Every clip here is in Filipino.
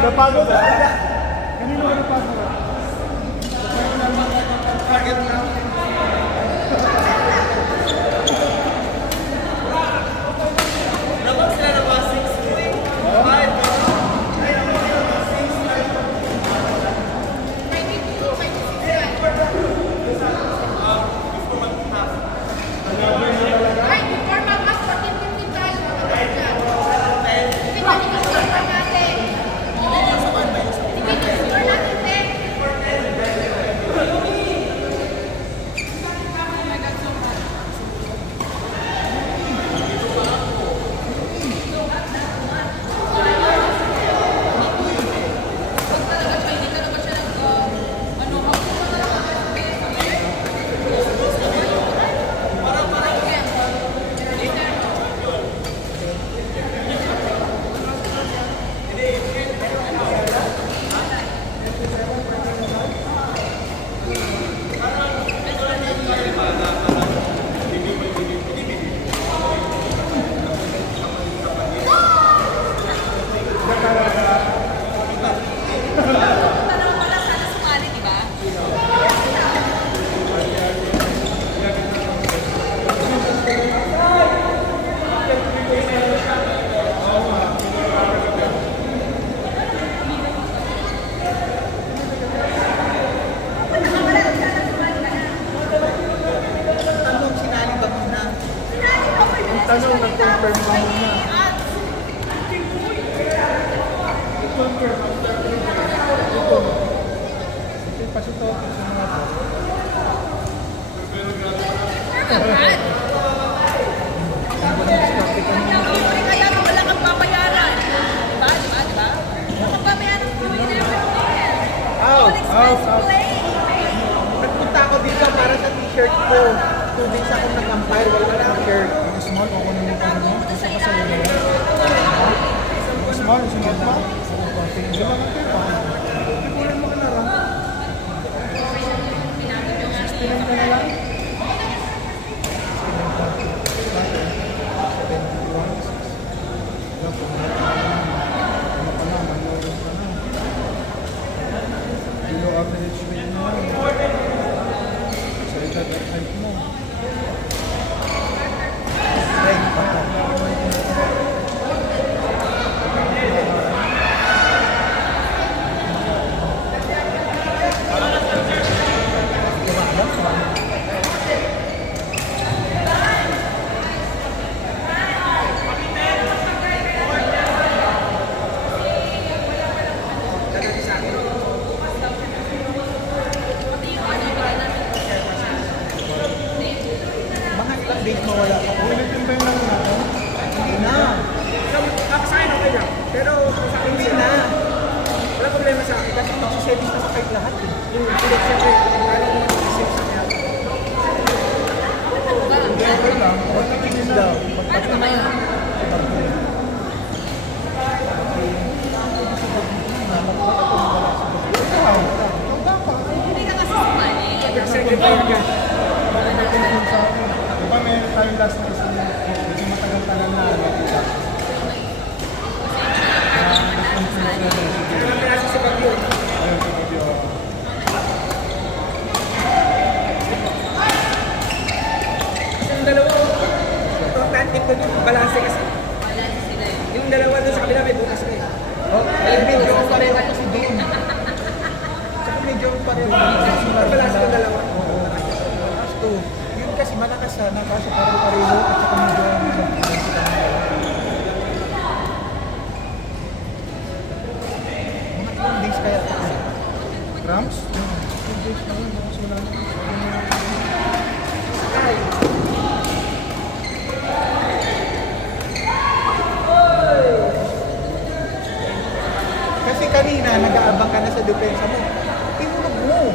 Napagod na. Kanino ka napagod na? Target na. Dapat sila na ba 6? 5? Tanong nag-confirm mo muna. I-confirm after ito. Ito yung pasito. Sa mga po. Kaya wala kang papayaran. Diba? Wala kang papayaran. Nagpunta ako dito para sa t-shirt ko. 2 days ako nag-umpire. Wala ka t-shirt. Small, ako naman ka naman. Gusto ka sa iyo. Small, small pa? Hindi ba natin pa? Hindi ko rin makanara. 16 ka na lang? 71. Below average weight mo. Sa edad at height mo. Date mo wala pa. Ulitin ba yung lang natin? Hindi na. Sa akin okay lang. Pero sa akin hindi na. Wala problema sa akin. Kasi magsiservice na kahit lahat eh. Yung selection ko yung parang mag-save sa kaya. Hindi okay lang. Magpapigil daw. Magpapigil na. Hindi ka kasi sumali. Secretary ka. Diba may tayo last na isang medyo matagal-tagal na nakita. Kasi sa Bagyo. Ayun, sa Bagyo. Kasi yung dalawa, ito tantik ko yung balanse kasi. Balanse sila eh. Yung dalawa doon sa kabila may bukas ko eh. May video ko pareho kasi doon. Saka medyo pareho. Balanse ko dalawa. Balanse ko. Kasi malakas sana kasi pareho-pareho at saka medyo mag-balance sila ng mga 2 days kaya ito. Grams? 2 days na lang. Baka wala na. Kasi kanina nag-aabang ka na sa depensa mo. Tinulog mo.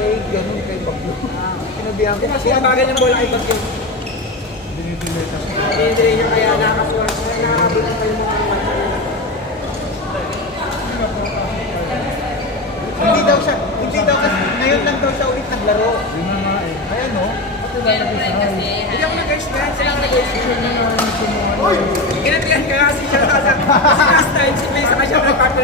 Kay ganun kay Bagyo. Sinabihan ko kasi ang bagal ng bola kay Bagyo. Dinidelay kasi. Dinidelay niya kaya nakakaswars. Nakakabot na kayo mga matcha. Hindi daw kasi ngayon lang daw siya ulit naglaro. Yun na nga eh. Ayan o. Siyempre kasi. Hindi ako nag-guys na. Sila nag-guys. Uy! Kinatihan ka kasi siya. Kasi last time si May sa siya nag-part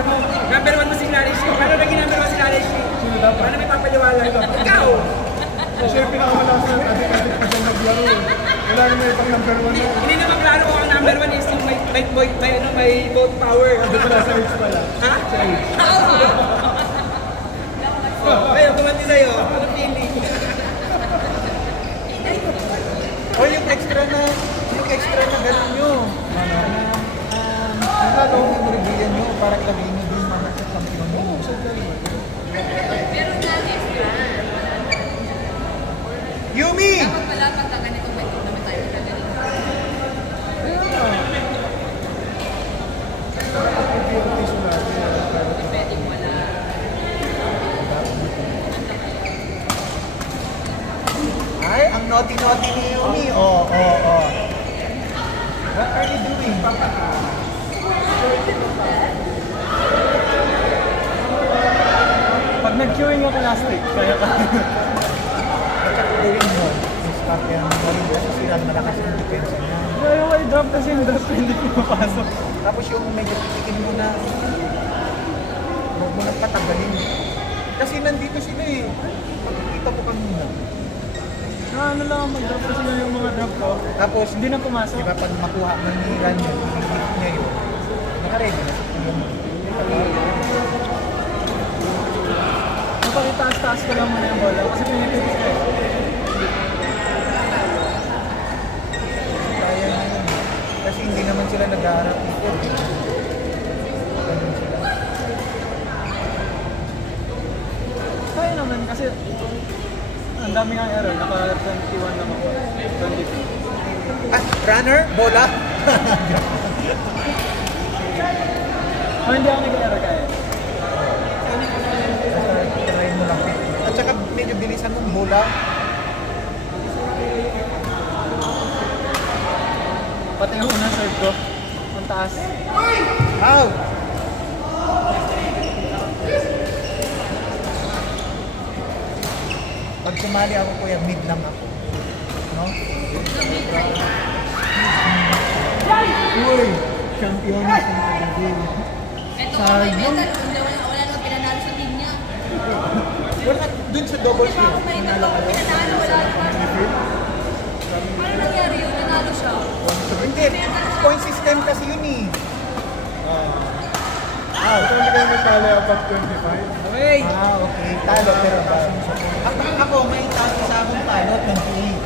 Wala naman ibang number 1 na. Hindi naman klaro kung ang number 1 is yung may vote power. Ano pala, sa age pala. Ha? Sa age. Kayo, kumati sa'yo. Ano feeling? O yung extra na gano'n nyo. Ano yung reveal nyo para ilagay nyo din mga sa kampiyon mo. Pero na extra. Yumi! Dapat pala pag ganito may naman tayo na ganito. Pwedeng wala. Ay, ang naughty-naughty ni Yumi. What are you doing? Pag nag-queuing ako last week, kaya ka. Gawin mo. Stop yung bowling kasi sila malakas yung defense niya. Kaya ko i-drop kasi yung drop hindi pinapasok. Tapos yung medyo titikin mo na huwag mo nang patagalin. Kasi nandito sila eh. Pagkikita mo kanina. Ano lang, mag-drop kasi nga yung mga drop ko. Tapos, Hindi na pumasok. diba pag makuha mo ni Ran yun, i-hit niya yun. Naka-ready na. Napakitaas-taas ko lang muna yung bola kasi pinipilis ko eh. Kaya na yun. Kasi hindi naman sila nag-aarap dito. Ganun sila. Kaya naman kasi ang dami nga error, naka-21 naman ko. 22. Ah, runner? Bola? Oh, hindi ako nag-error kaya. Try mo lang. At saka medyo bilisan mong bola. Pati yung unang serve ko, ang taas. Out! Pag sumali ako kuya, mid lang ako. No? Uy! Champion na sa magazine. Ito nga may medal. Wala nang pinanalo sa team niya. Wala dun sa double Wala shield. akong may tatlo kung pinanalo. Wala naman. Paano nangyari yun? Nanalo siya. Hindi, point system kasi yun eh. Ito hindi kayo nagtali about 25. Okay. Okay. Talo pero ba? Ako may talo sa akong talo, 28.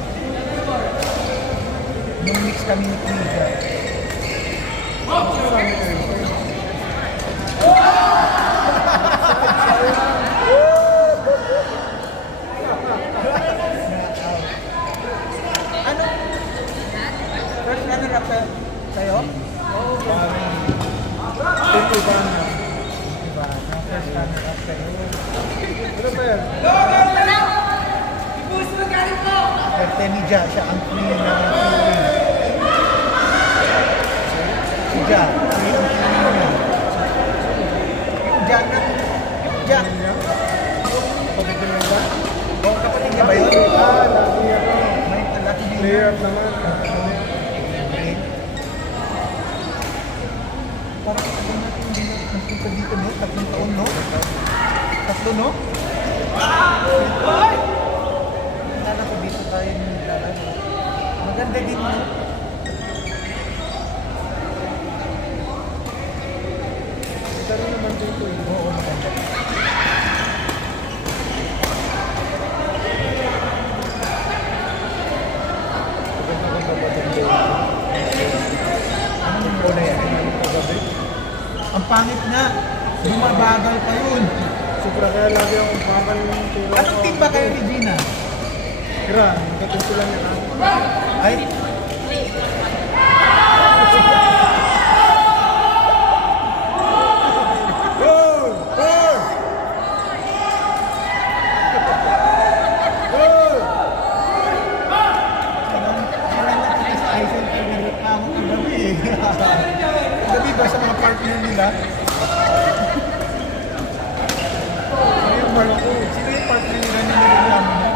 Nung mix kami ni Kuya. Ano? First runner-up kayo? Oo. Diba? First runner-up kayo. Ano ba yan? Artemisia, siya ang queen na si Ja, queen ang queen niya. Yung Ja na, Ja. Kapatid niya ba? Oo, kapatid niya ba yun? Lagi ako. May laki din. Player naman. Parang ako natin hindi na nagpunta dito, no? 3 taon, no? 3, no? Kala ko dito tayo naglalaro. Maganda din, no? Ito rin naman dito eh. Oo, maganda. Anong bola yan? Ang pangit na. Bumabagal pa yun. Sobra kaya lagi akong bakal ng tira. Anong team ba kayo ni Gina? Kira, katulad niya na. Ay? Goal! Goal! Goal! Gabi ba sa mga partner nila? Sino yung partner nila na nilaman mo?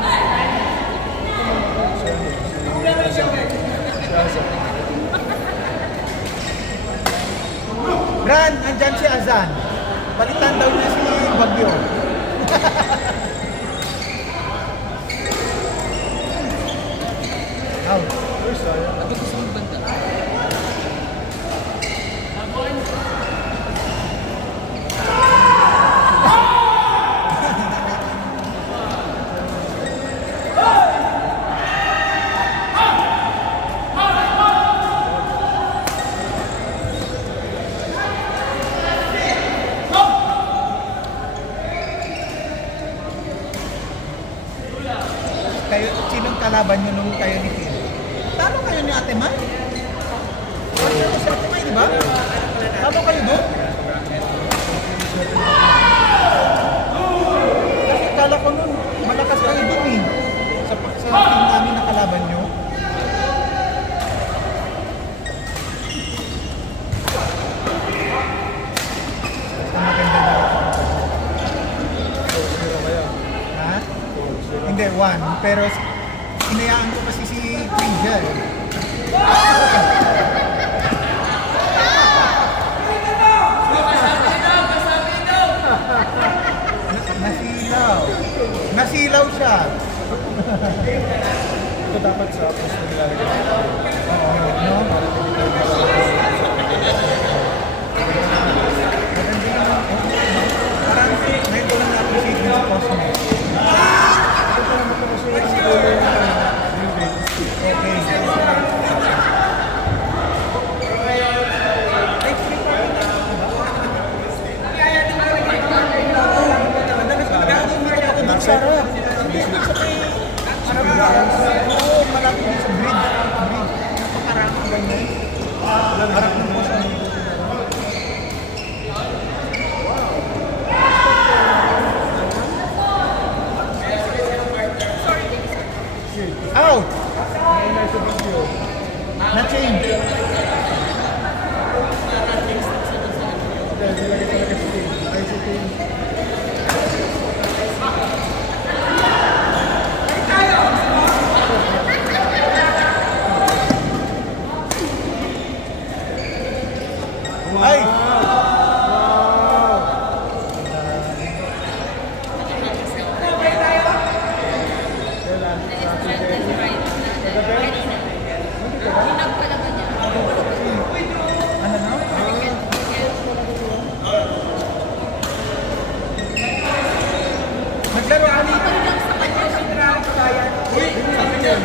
Ran, andyan si Azan. Balitan daw niya si Bagyo. Out. kalaban nyo nung kayo ni Phil. Talo kayo ni Ate Mai? Talo kayo si Ate Mai, di ba? Talo kayo doon? Kasi kala ko nun, malakas kayo doon eh. Sa team namin na kalaban nyo. Ha? Hindi, 1. Pero hinayaan ko kasi si Trinja eh. Nasilaw. Nasilaw siya. Ito dapat sa post na nilalagay. Oo, no? Maganda naman. Parang ngayon ko lang na-appreciate din sa post mo. Okay. Sarap. Oo, malapit din sa bridge. Napakarami ganyan. Harap ng boss. Out! Na-change. Ay! Ano na? Naglaro ka dito. Uy! Sabi niya.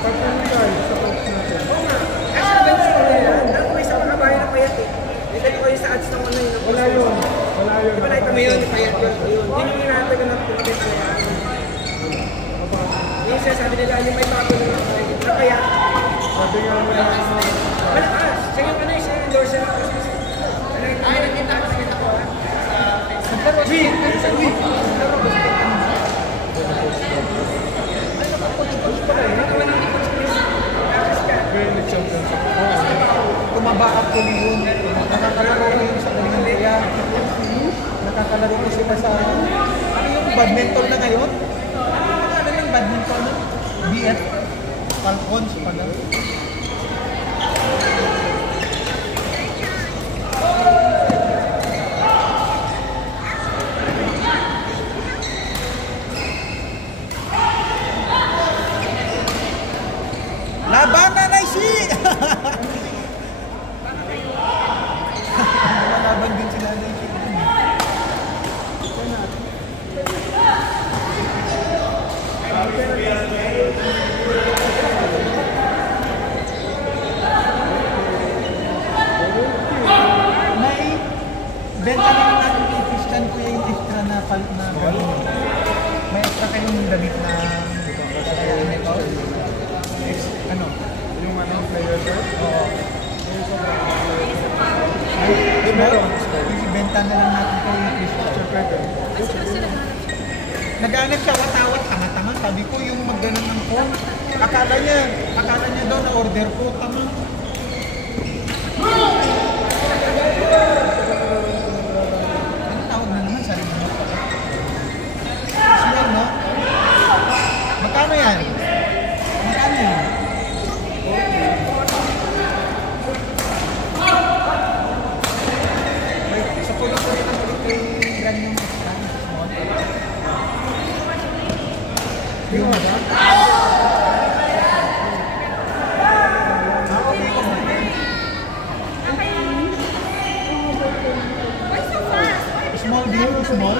Pag-uwi sa post natin. Oo nga. Actually, bench ko na yan. Ako may sa mga bahay na payat eh. Nilagay ko yung sa ads ng online. Wala yun. Wala yun. Di ba nakita mo yun? Payat yun. Hindi nyo natin ko na pinabit ko yan. Yung sabi nila, yung may bago na payat. Sabi nga mo na Malakas. Siya yung ano, siya yung endorser ng Christmas. Ay, nakita ko ha. Naglaro siya. Naglaro ba siya? Ay, nakapag-coach pa kayo. Tumaba actually yun. Nakakalaro ko yun sa kanyang kaya. Nakakalaro ko sila sa... Ano yung badminton na ngayon? Ano yung badminton na? BF? Falcons pala. Labanan na si! Laban din sila na si. May benta naman natin kay Christian ko yung extra na gano'n. May extra kayong damit na ito. Ano? yung ano, player shirt. Oo. Meron. Ibenta na lang natin kay Christian. Pwede. Nag-aanap siya, watawat, tanga-tanga. Sabi ko, yung magganon ng phone. Akala niya daw na order ko. Tama. Ano tawag na naman? Sarili mo pala. Small, no? Magkano yan? Magkano yan? Wait, isa po lang ulit ang ulit kay Gran yung small. Yung ba? Small din, small.